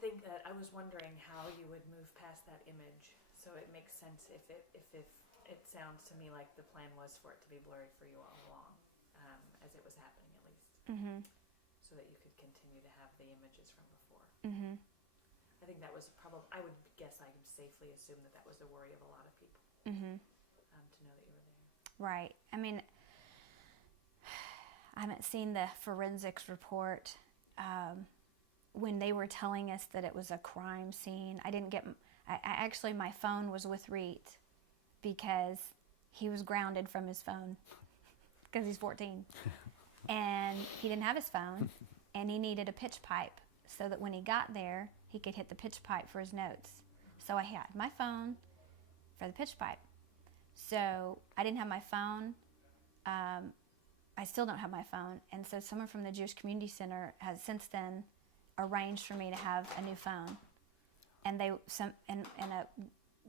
think that I was wondering how you would move past that image. So it makes sense if it sounds to me like the plan was for it to be blurry for you all along, as it was happening at least, so that you could continue to have the images from before. I think that was probably, I would guess I could safely assume that was the worry of a lot of people, to know that you were there. Right. I mean, I haven't seen the forensics report. When they were telling us that it was a crime scene, I didn't get, actually my phone was with Reat because he was grounded from his phone because he's 14. And he didn't have his phone, and he needed a pitch pipe so that when he got there, he could hit the pitch pipe for his notes. So I had my phone for the pitch pipe. So I didn't have my phone. I still don't have my phone. And so someone from the Jewish Community Center has since then arranged for me to have a new phone. And a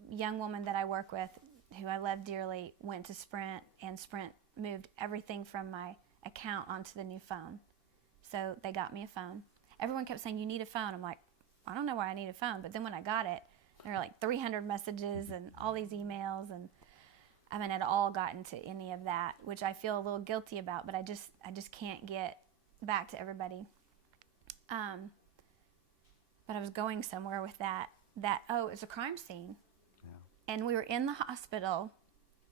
young woman that I work with, who I love dearly, went to Sprint, and Sprint moved everything from my account onto the new phone. So they got me a phone. Everyone kept saying, you need a phone. I'm like, I don't know why I need a phone. But then when I got it, there were like 300 messages and all these emails, and I haven't at all gotten to any of that, which I feel a little guilty about, but I just can't get back to everybody. But I was going somewhere with that, oh, it's a crime scene. Yeah. And we were in the hospital,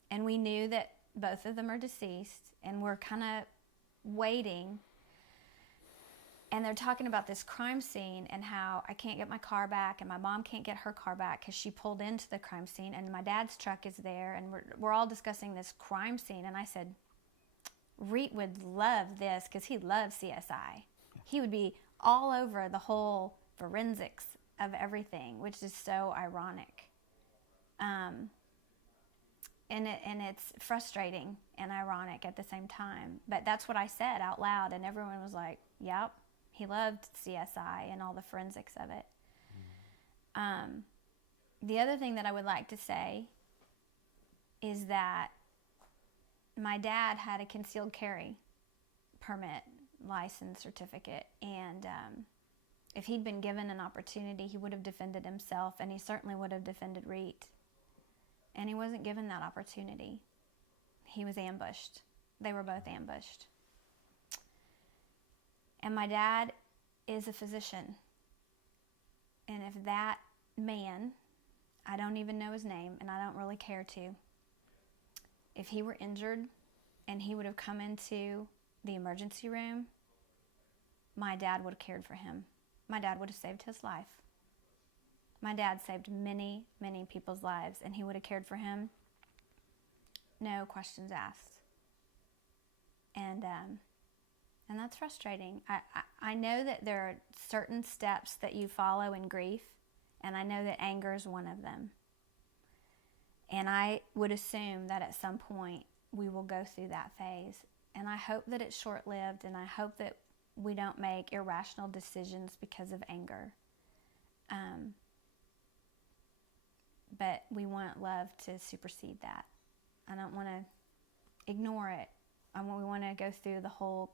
and we knew that both of them are deceased, and we're kind of waiting. And they're talking about this crime scene and how I can't get my car back, and my mom can't get her car back because she pulled into the crime scene, and my dad's truck is there, and we're all discussing this crime scene. And I said, Reat would love this because he loves CSI. He would be all over the whole forensics of everything, which is so ironic. And it's frustrating and ironic at the same time. But that's what I said out loud, and everyone was like, yep, he loved CSI and all the forensics of it. The other thing that I would like to say is that my dad had a concealed carry permit, license, certificate, and if he'd been given an opportunity, he would have defended himself, and he certainly would have defended Reat. And he wasn't given that opportunity. He was ambushed. They were both ambushed. And my dad is a physician. And if that man, I don't even know his name, and I don't really care to, if he were injured and he would have come into the emergency room, my dad would have cared for him. My dad would have saved his life. My dad saved many, many people's lives, and he would have cared for him, no questions asked. And that's frustrating. I know that there are certain steps that you follow in grief, and I know that anger is one of them. And I would assume that at some point we will go through that phase. And I hope that it's short-lived, and I hope that we don't make irrational decisions because of anger. But we want love to supersede that. I don't want to ignore it. We want to go through the whole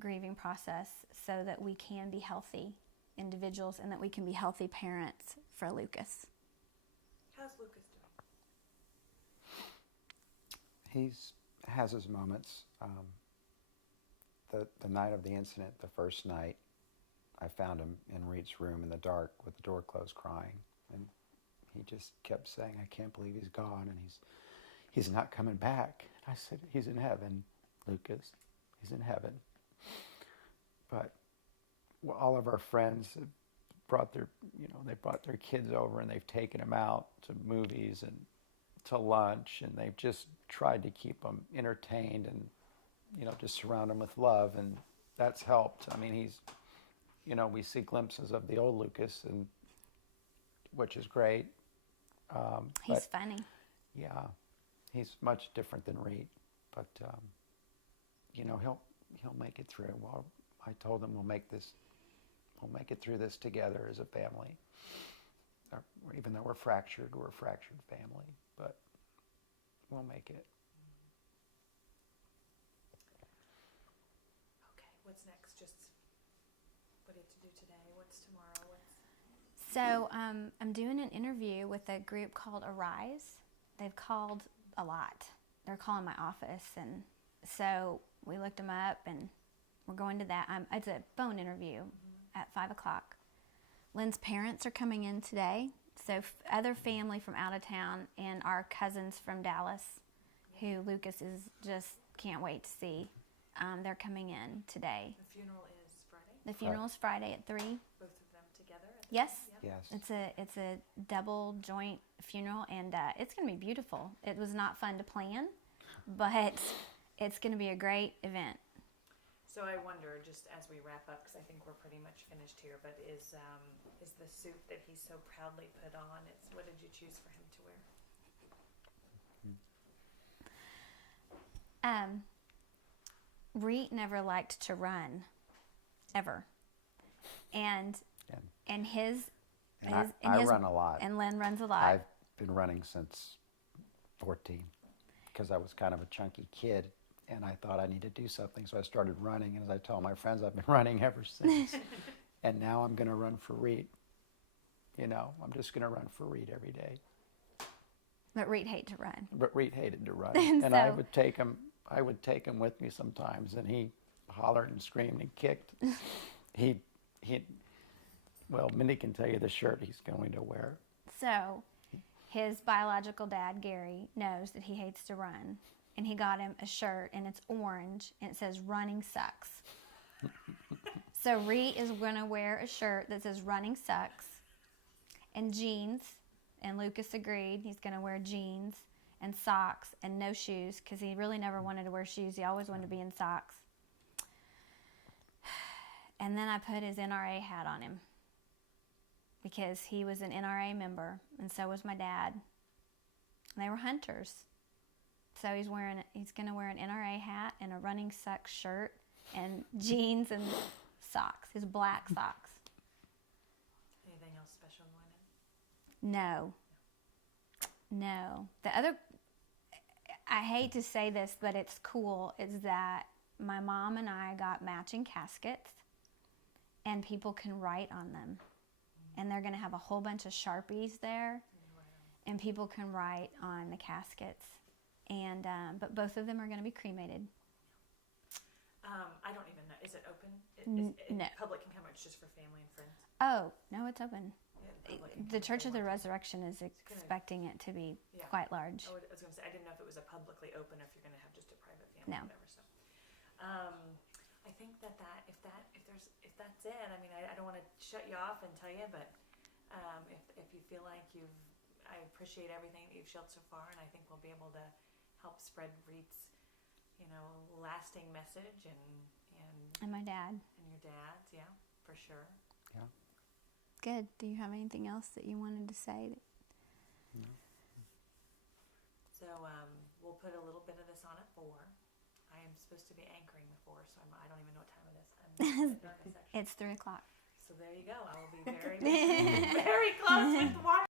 grieving process so that we can be healthy individuals and that we can be healthy parents for Lucas. How's Lucas doing? He has his moments. The night of the incident, the first night, I found him in Reat's room in the dark with the door closed crying. And he just kept saying, I can't believe he's gone, and he's not coming back. And I said, he's in heaven, Lucas. He's in heaven. But all of our friends have brought they brought their kids over, and they've taken them out to movies and to lunch, and they've just tried to keep them entertained and, just surround them with love, and that's helped. I mean, he's, we see glimpses of the old Lucas, and which is great. He's funny. Yeah, he's much different than Reat, but he'll make it through. Well, I told him we'll make it through this together as a family. Even though we're a fractured family, but we'll make it. Okay, what's next? Just what do you have to do today? What's tomorrow? So I'm doing an interview with a group called Arise. They've called a lot. They're calling my office, and so we looked them up, and we're going to that. It's a phone interview at 5 o'clock. Lynn's parents are coming in today, so other family from out of town, and our cousins from Dallas, who Lucas is just can't wait to see. They're coming in today. The funeral is Friday? The funeral is Friday at 3. Both of them together? Yes. Yes. It's a double joint funeral, and it's going to be beautiful. It was not fun to plan, but it's going to be a great event. So I wonder, just as we wrap up, because I think we're pretty much finished here, but is the suit that he so proudly put on, what did you choose for him to wear? Reat never liked to run, ever, and I run a lot. And Lynn runs a lot. I've been running since 14 because I was kind of a chunky kid, and I thought I needed to do something, so I started running. And as I tell my friends, I've been running ever since. And now I'm going to run for Reat. I'm just going to run for Reat every day. But Reat hated to run. But Reat hated to run, And and so- I would take him. I would take him with me sometimes, and he hollered and screamed and kicked. Well, Minnie can tell you the shirt he's going to wear. So his biological dad, Gary, knows that he hates to run, and he got him a shirt, and it's orange, and it says "Running Sucks." So Reat is going to wear a shirt that says "Running Sucks" and jeans, and Lucas agreed he's going to wear jeans and socks and no shoes because he really never wanted to wear shoes. He always wanted to be in socks. And then I put his NRA hat on him because he was an NRA member, and so was my dad. And they were hunters. So he's going to wear an NRA hat and a Running Sucks shirt and jeans and socks, his black socks. Anything else special going in? No. I hate to say this, but it's cool, is that my mom and I got matching caskets, and people can write on them. And they're going to have a whole bunch of Sharpies there, and people can write on the caskets. And but both of them are going to be cremated. I don't even know. Is it open? No. Public can come, or it's just for family and friends? Oh, no, it's open. Yeah, public can The come Church if of they the want to. Resurrection is expecting it to be Yeah. quite large. I was going to say, I didn't know if it was a publicly open or if you're going to have just a private family No. or whatever. So, I think if that's it, I mean, I don't want to shut you off and tell you, but if you feel like I appreciate everything that you've shared so far, and I think we'll be able to help spread Reat's, lasting message And my dad. and your dad's, yeah, for sure. Yeah. Good. Do you have anything else that you wanted to say? So we'll put a little bit of this on at 4. I am supposed to be anchoring the 4, so I don't even know what time it is. I'm in the darkest section. It's 3 o'clock. So there you go. I will be very, very close with the water.